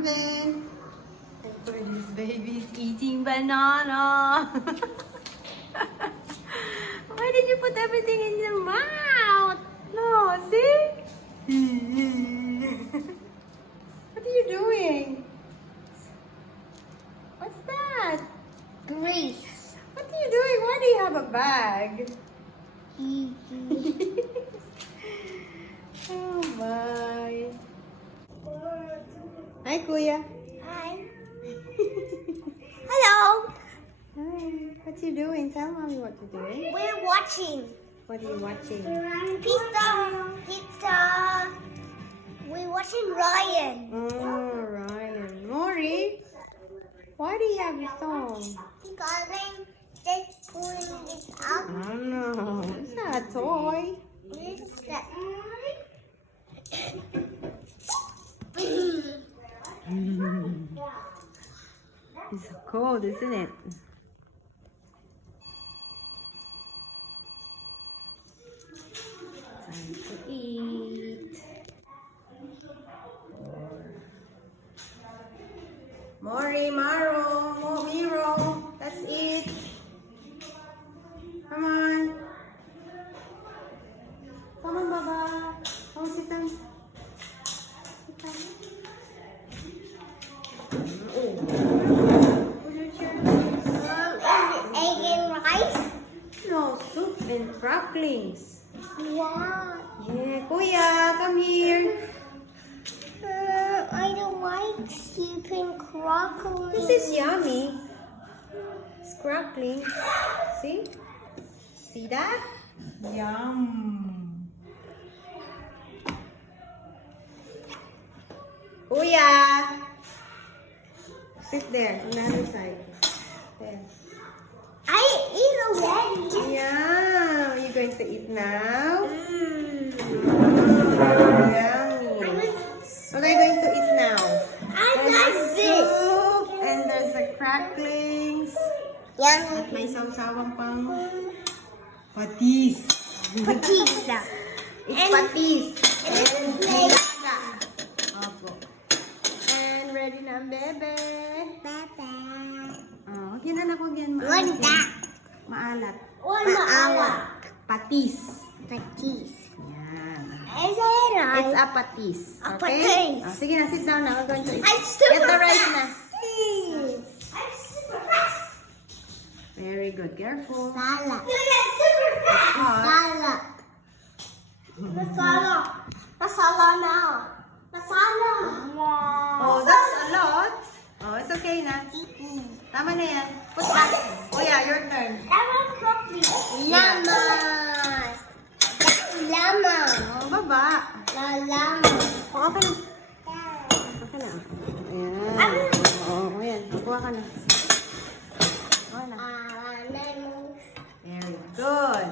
Marvin. And for this baby's eating banana. Why did you put everything in your mouth? No, see? What are you doing? What's that? Grease. What are you doing? Why do you have a bag? Oh my. Hi, Kuya. Hi. Hello. Hi. What you doing? Tell mommy what you're doing. We're watching. What are you watching? Pizza. We're watching Ryan. Oh, Ryan. Maury, why do you have your phone? Because I'm just pulling it out. Oh no, it's not a toy. What is that? It's so cold, isn't it? Time to eat. Maury, Maro, Miro, let's eat. Come on. Come on, Baba. Come sit down. Sit down. Oh. Put your chair. Egg and rice? No, soup and cracklings. Yeah. Yeah, Kuya, come here. I don't like soup and crockery. This is yummy. It's crackling. See? See that? Yum. Kuya! Sit there on the other side. There. I eat already. Yeah. Are you going to eat now? Yummy. What are you going to eat now? I There's like a this. soup and there's the cracklings. Yeah. At may sawsawang pang patis. Pizza. It's patis. And Pizza. Opo. And ready na ang bebe. Bye-bye. Oh, ginan ako yan. What is that? Maalat. What maalat? Patis. Patis. Yan. Is it It's right? a patis. A Okay? patis. Oh, sige na, sit down na. We're going to eat. I'm super Get the rice na. fast. I'm super fast. Very good. Careful. Masala. Super fast. Masala. Masala. Masala now. Masala. Oh, that's a lot. Oh, it's okay na. Tama na yan. Put back. Oh yeah, your turn. Llama. Llama. Oh, baba. La llama. Oh, okay na. Okay na. Ayan. Oh, ayan. Kuha ka na. Kuha na. Very good.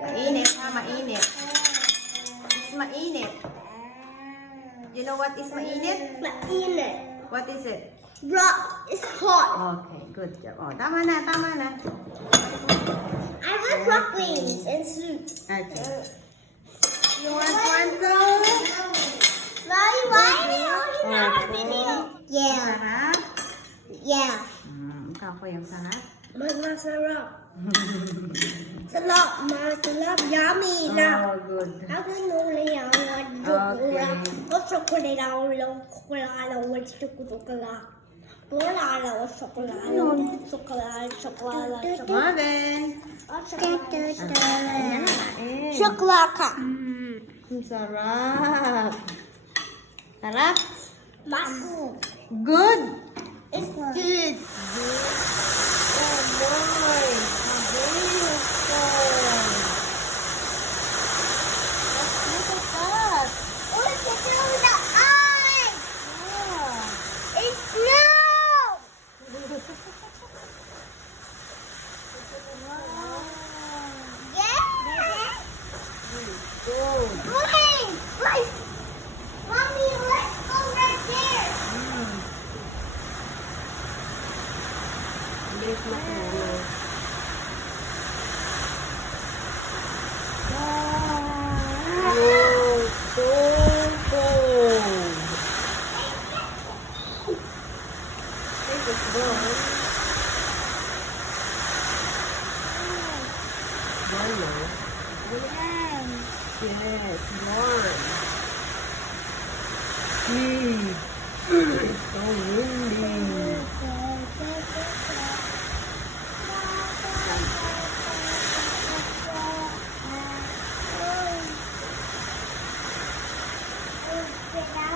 Mainit ha, mainit. It's mainit. You know what is mainit? Mainit. What is it? Rock is hot. Okay, good job. Oh, tama na, tama na. I want crocklings and soup. Okay. You want one too? Why are you on our video? Yeah. Sarap? Yeah. Ikaw ko yung sarap? Masarap. Sarap. Masarap. Yummy. Oh, good. Ako nung lang. Okay. Chocolate lang. Chocolate. Marvin! Chocolate. Ang sarap. Sarap? Massive. Good! It's good. Oh boy! Look at that! Oh, it's through the eye. Yeah. It's snow. Yeah. Good. Mommy, right. Mommy, let's go right there. windy. It's so windy. Yeah.